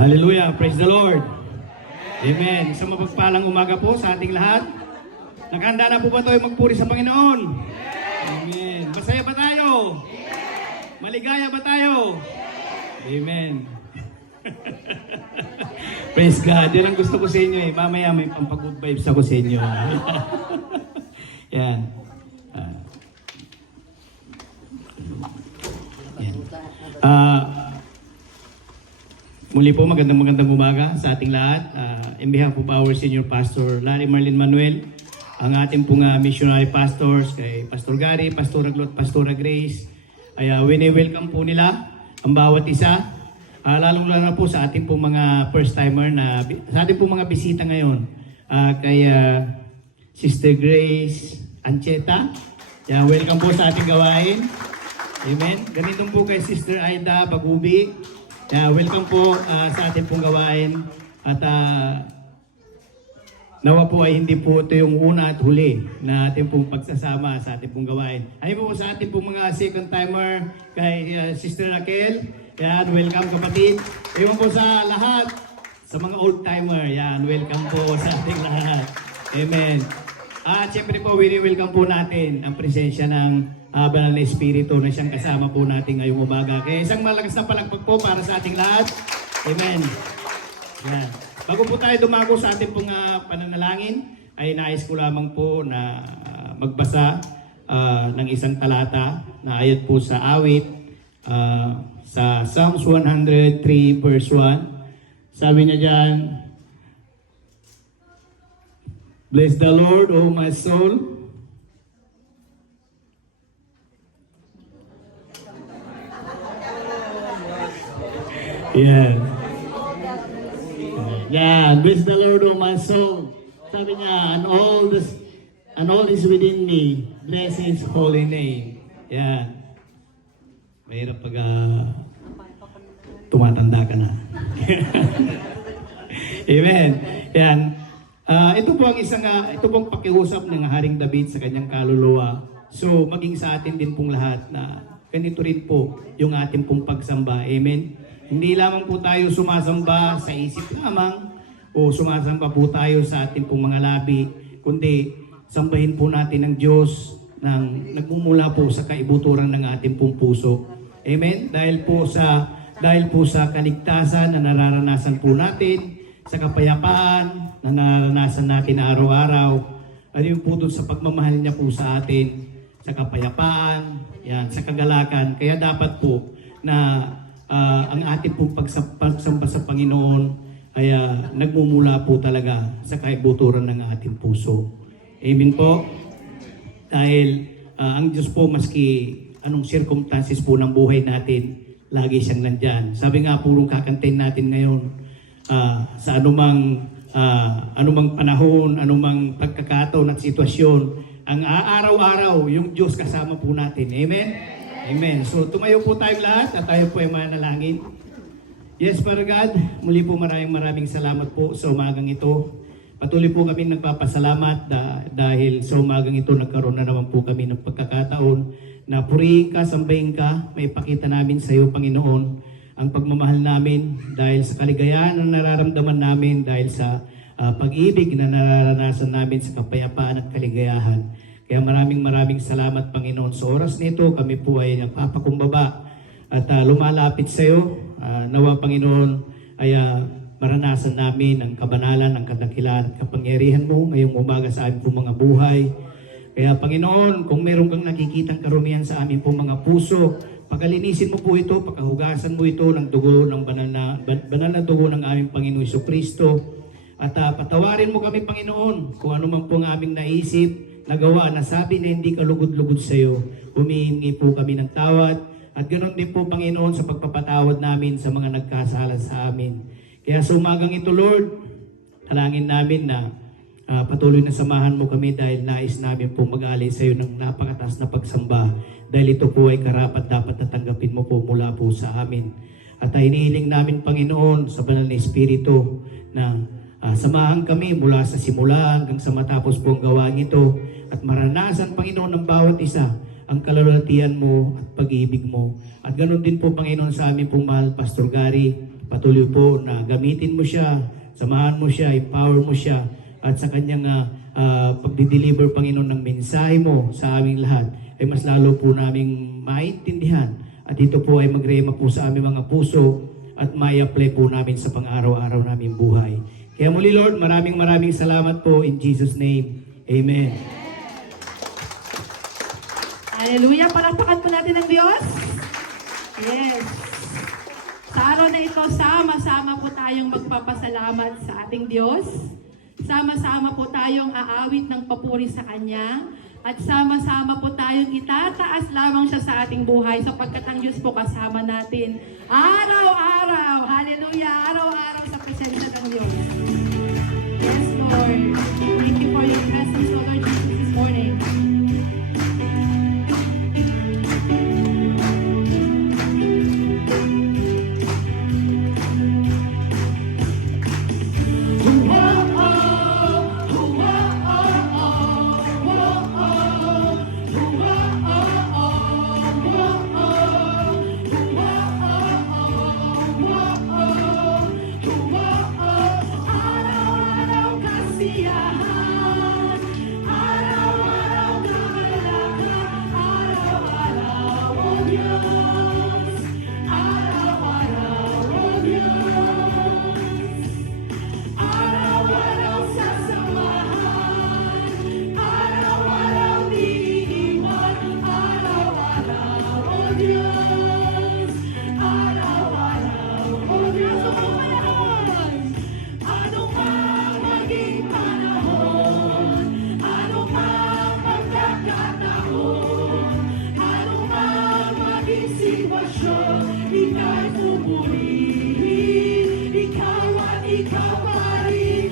Hallelujah. Praise the Lord. Amen. Sa mapagpalang umaga po sa ating lahat. Nakahanda na po ba tayo magpuri sa Panginoon? Amen. Masaya ba tayo? Maligaya ba tayo? Amen. Praise God. Yan ang gusto ko sa inyo eh. Mamaya may pampag-good vibes ako sa inyo. Yan. Muli po, magandang umaga sa ating lahat. In behalf of our Senior Pastor Larry Marlin Manuel, ang ating pong missionary pastors, kay Pastor Gary, Pastora Glot, Pastora Grace, ay wini-welcome po nila ang bawat isa. Lalong-lalo na po sa ating pong mga first-timer, sa ating pong mga bisita ngayon, kay Sister Grace Ancheta. Welcome po sa ating gawain. Amen. Ganito po kay Sister Aida Bagubi. Welcome po sa ating pong gawain. At nawa po ay hindi po ito yung una at huli na ating pong pagsasama sa ating pong gawain. Ay po sa ating pong mga second-timer kay Sister Raquel. Yan, welcome kapatid. Ayun po sa lahat, sa mga old-timer. Yan, welcome po sa ating lahat. Amen. At siyempre po, welcome po natin ang presensya ng Banal na Espiritu na siyang kasama po natin ngayong umaga. Kaya isang malakas na palakpak po para sa ating lahat. Amen. Yan. Bago po tayo dumako sa ating pong pananalangin, ay nais ko lamang po na magbasa ng isang talata na ayat po sa awit sa Psalms 103 verse 1. Sabi niya dyan, Bless the Lord, O my soul. Yeah. Yeah, bless the Lord, O my soul. Sabi niya, and all is within me, bless His holy name. Yeah. Mahirap pag tumatanda ka na. Amen. Yan. Ito po ang ito pong pakiusap ng Haring David sa kanyang kaluluwa. So, maging sa atin din pong lahat na ganito rin po yung ating pong pagsamba. Amen. Hindi lamang po tayo sumasamba sa isip lamang o sumasamba po tayo sa ating pong mga labi, kundi sambahin po natin ang Diyos nang nagmumula po sa kaibuturan ng ating pong puso. Amen? Dahil po sa kaligtasan na nararanasan po natin, sa kapayapaan na nararanasan natin araw-araw, at yun po doon sa pagmamahal niya po sa atin, sa kapayapaan, yan, sa kagalakan. Kaya dapat po na ang ating pong pagsamba sa Panginoon ay nagmumula po talaga sa kaibuturan ng ating puso. Amen po? Dahil ang Diyos po, maski anong circumstances po ng buhay natin, lagi siyang nandyan. Sabi nga po, kakantayin natin ngayon, sa anumang panahon, anumang pagkakataon at sitwasyon, ang araw-araw, yung Diyos kasama po natin. Amen? Amen. So, tumayo po tayong lahat at tayo po ay manalangin. Yes, Father God, muli po maraming salamat po sa umagang ito. Patuloy po kami nagpapasalamat dahil sa umagang ito nagkaroon na naman po kami ng pagkakataon na purihin ka, sambahin ka, may pakita namin sa iyo, Panginoon, ang pagmamahal namin dahil sa kaligayahan na nararamdaman namin, dahil sa pag-ibig na nararanasan namin sa kapayapaan at kaligayahan. Kaya maraming salamat, Panginoon. Sa oras nito, kami po ay nagpapakumbaba at lumalapit sa iyo. Nawa, Panginoon, ay maranasan namin ang kabanalan, ang kadakilan at kapangyarihan mo ngayong umaga sa aming po mga buhay. Kaya, Panginoon, kung meron kang nakikitang karumihan sa aming po mga puso, pagalinisin mo po ito, pagkahugasan mo ito ng dugo, ng banal na dugo ng aming Panginoon Jesucristo. At patawarin mo kami, Panginoon, kung ano man po ang aming naisip, nagawa, nasabi na hindi ka lugod-lugod sa iyo. Humihingi po kami ng tawad. At ganoon din po, Panginoon, sa pagpapatawad namin sa mga nagkasala sa amin. Kaya sa umagang ito, Lord, talangin namin na patuloy na samahan mo kami dahil nais namin po mag-alay sa iyo ng napakataas na pagsamba. Dahil ito po ay karapat dapat na tanggapin mo po mula po sa amin. At hinihiling namin, Panginoon, sa Banal na Espiritu na samahan kami mula sa simula hanggang sa matapos po ang gawain ito. at maranasan, Panginoon, ng bawat isa ang kalulatian mo at pag-ibig mo. At ganoon din po, Panginoon, sa amin pong mahal, Pastor Gary, patuloy po na gamitin mo siya, samahan mo siya, empower mo siya, at sa kanyang pagdi-deliver, Panginoon, ng mensahe mo sa aming lahat, ay mas lalo po naming maintindihan. At ito po ay magrema po sa aming mga puso at may-apply po namin sa pang-araw-araw naming buhay. Kaya muli, Lord, maraming salamat po in Jesus' name. Amen. Hallelujah! Palakpakan po natin ang Diyos. Yes. Sa araw na ito, sama-sama po tayong magpapasalamat sa ating Diyos. Sama-sama po tayong aawit ng papuri sa Kanya. At sama-sama po tayong itataas lamang siya sa ating buhay sapagkat ang Diyos po kasama natin araw-araw. Hallelujah! Araw-araw sa presensya ng Diyos. Yes, Lord. Thank you for your presence, O Lord Jesus, this morning. Ikaw at ikaw pa rin.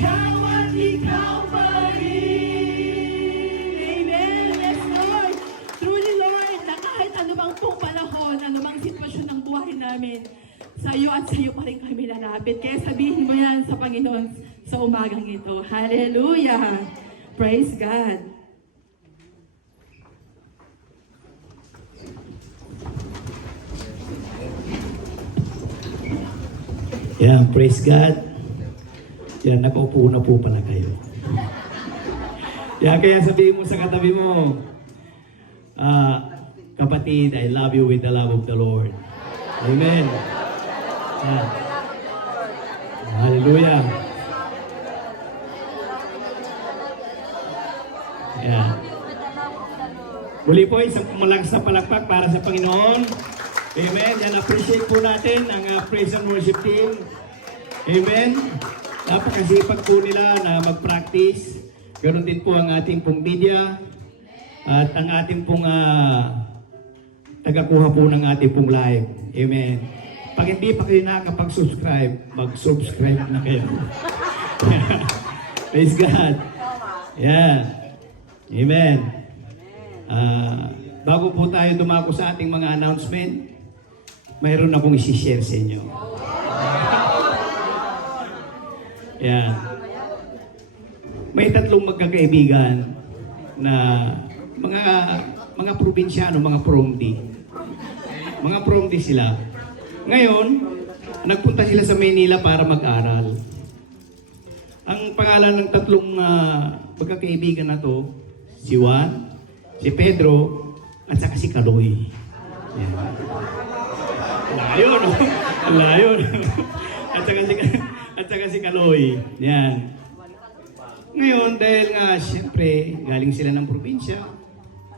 ikaw at ikaw pa rin. Amen. Yes, Lord. Truly, Lord, na kahit anumang pong panahon, anumang sitwasyon ng buhay namin, sa iyo at sa iyo pa rin kami lalapit. Kaya sabihin mo yan sa Panginoon sa umagang ito. Hallelujah. Praise God. Yeah, praise God. Yan, nakaupo na po pala kayo. Yeah, kaya sabihin mo sa katabi mo, kapatid, I love you with the love of the Lord. Amen. Yeah. Hallelujah. Yeah. Muli po, isang malakas na palakpak para sa Panginoon. Amen. Yan, appreciate po natin ang praise and worship team. Amen. Napakasipag po nila na mag-practice. Ganon din po ang ating pong media at ang ating pong tagakuha po ng ating pong live. Amen. Pag hindi pa kayo nakakapag-subscribe, mag-subscribe na kayo. Praise God. Yeah. Amen. Bago po tayo dumako sa ating mga announcement, mayroon akong isi-share sa inyo. Yan. May tatlong magkakaibigan na mga probinsyano, mga promdi. Mga promdi sila. Ngayon, nagpunta sila sa Maynila para mag-aral. Ang pangalan ng tatlong magkakaibigan na to, si Juan, si Pedro, at saka si Kaloy. Yan. Layo, no? Layo, no? At saka si Kaloy. Yan. Ngayon, dahil nga, siyempre, galing sila ng probinsya,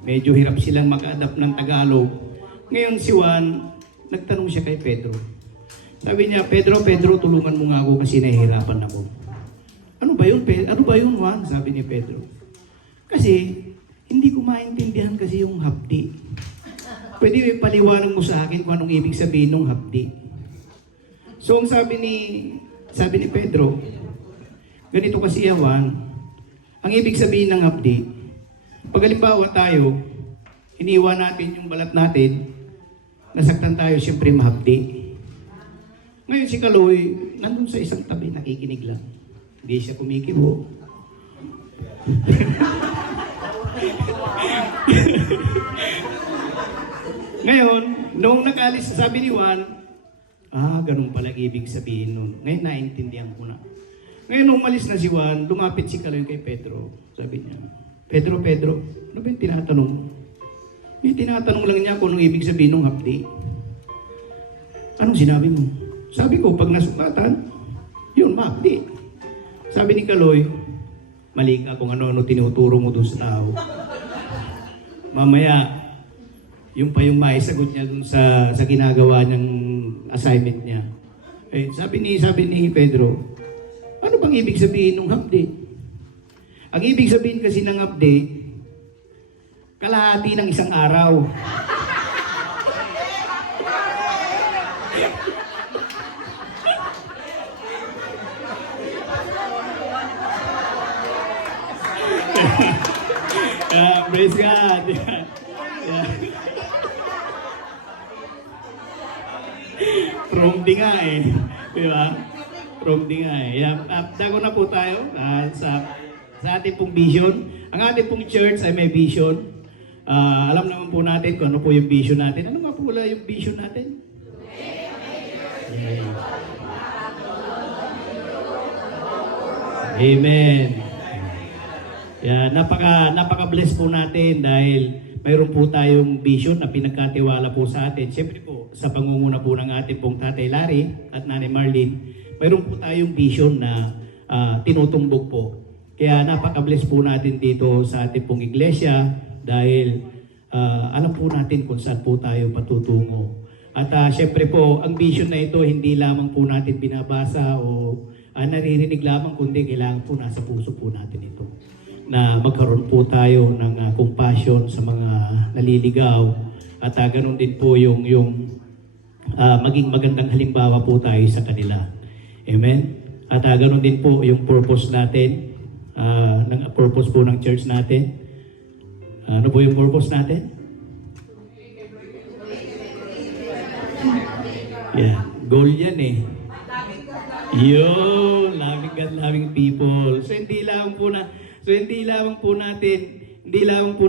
medyo hirap silang mag-adapt ng Tagalog. Ngayon, si Juan, nagtanong siya kay Pedro. Sabi niya, Pedro, tulungan mo nga ako kasi nahihirapan ako. Ano ba yun, Juan? Sabi ni Pedro. Kasi, hindi ko maintindihan kasi yung hapdi. Pwede paliwanag mo sa akin kung anong ibig sabihin ng hapdi. So, ang sabi ni Pedro, ganito kasi Juan, ang ibig sabihin ng hapdi, pag halimbawa tayo, iniwan natin yung balat natin, nasaktan tayo, siyempre mahapdi. Ngayon si Kaloy, nandun sa isang tabi, nakikinig lang. Hindi siya kumikibo. Ngayon, noong nag-alis, sabi ni Juan, ganun pala ibig sabihin nun. Ngayon, naintindihan ko na. Ngayon, nung umalis na si Juan, lumapit si Kaloy kay Pedro. Sabi niya, Pedro, ano ba yung tinatanong mo? Yung tinatanong lang niya kung anong ibig sabihin ng hapdi. Anong sinabi mo? Sabi ko, pag nasukatan, yun, mahapdi. Sabi ni Kaloy, mali ka kung ano-ano tinuturo mo doon sa tao. Mamaya, yung pa yung maisagot niya dun sa ginagawa niyang assignment niya. Eh, sabi ni Pedro, ano bang ibig sabihin ng hapdi? Ang ibig sabihin kasi ng hapdi, kalahati ng isang araw. Praise God. Yeah. Promdi nga eh. Di ba? Promdi nga eh. Dago na po tayo sa ating pong vision. Ang ating pong church ay may vision. Alam naman po natin kung ano po yung vision natin. Ano nga po wala yung vision natin? Yeah. Amen. Yeah, napaka-bless po natin dahil mayroon po tayong vision na pinagkatiwala po sa atin. Siyempre po, sa pangunguna po ng ating pong Tatay Larry at Nanay Marlene, mayroon po tayong vision na tinutumbok po. Kaya napaka-bless po natin dito sa ating pong iglesia dahil alam po natin kung saan po tayo patutungo. At siyempre po, ang vision na ito hindi lamang po natin binabasa o naririnig lamang, kundi kailangan po nasa puso po natin ito. Na magkaroon po tayo ng compassion sa mga naliligaw at ganun din po yung maging magandang halimbawa po tayo sa kanila. Amen? At ganun din po yung purpose natin, ng purpose po ng church natin. Ano po yung purpose natin? Yeah, goal yan eh. Yun, loving God, loving people. So hindi lamang po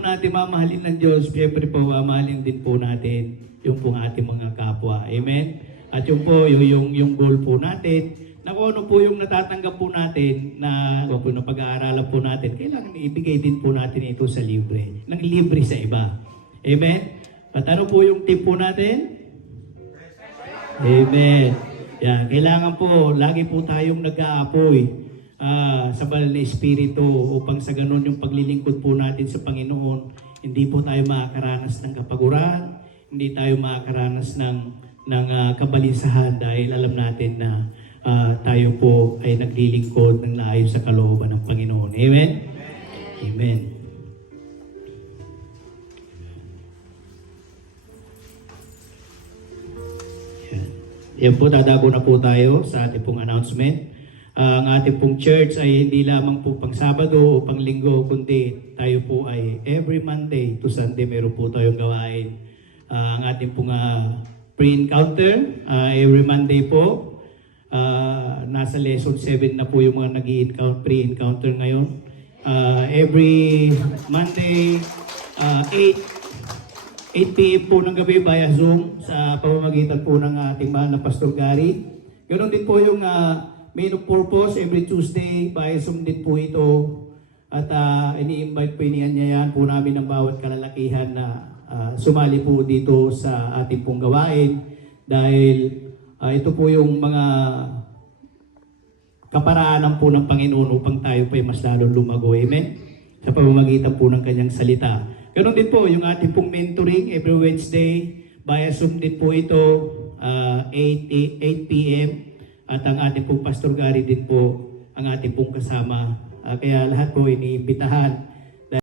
natin mamahalin ng Diyos, siyempre po mamahalin din po natin yung pong ating mga kapwa. Amen? At yung po, yung goal po natin, na kung ano po yung natatanggap po natin na kung na pag-aaralan po natin, kailangan ibigay din po natin ito sa libre. Nang libre sa iba. Amen? At ano po yung tip po natin? Amen. Yan, kailangan po, lagi po tayong nag-aapoy sa banal na Espiritu upang sa ganun yung paglilingkod po natin sa Panginoon, hindi po tayo makakaranas ng kapaguran, hindi tayo makakaranas ng kabalisahan dahil alam natin na tayo po ay naglilingkod ng naayon sa kalooban ng Panginoon. Amen? Amen. Yan po, dadago na po tayo sa ating pong announcement. Ang ating pong church ay hindi lamang po pang Sabado o pang Linggo, kundi tayo po ay every Monday to Sunday meron po tayong gawain. Ang ating pong pre-encounter, every Monday po, nasa lesson 7 na po yung mga pre-encounter ngayon. Every Monday, 8 p.m. po ng gabi via Zoom sa pamamagitan po ng ating mahal na Pastor Gary. Ganon din po yung main of purpose every Tuesday via Zoom din po ito. At ini-invite po niya yan po namin ng bawat kalalakihan na sumali po dito sa ating pong gawain. Dahil ito po yung mga kaparaanan po ng Panginoon upang tayo po ay mas lalong lumago. Amen? Sa pamamagitan po ng kanyang salita. Ganon din po yung ating pong mentoring every Wednesday. Via Zoom din po ito, 8 p.m. At ang ating pong Pastor Gary din po ang ating pong kasama. Kaya lahat po iniimbitahan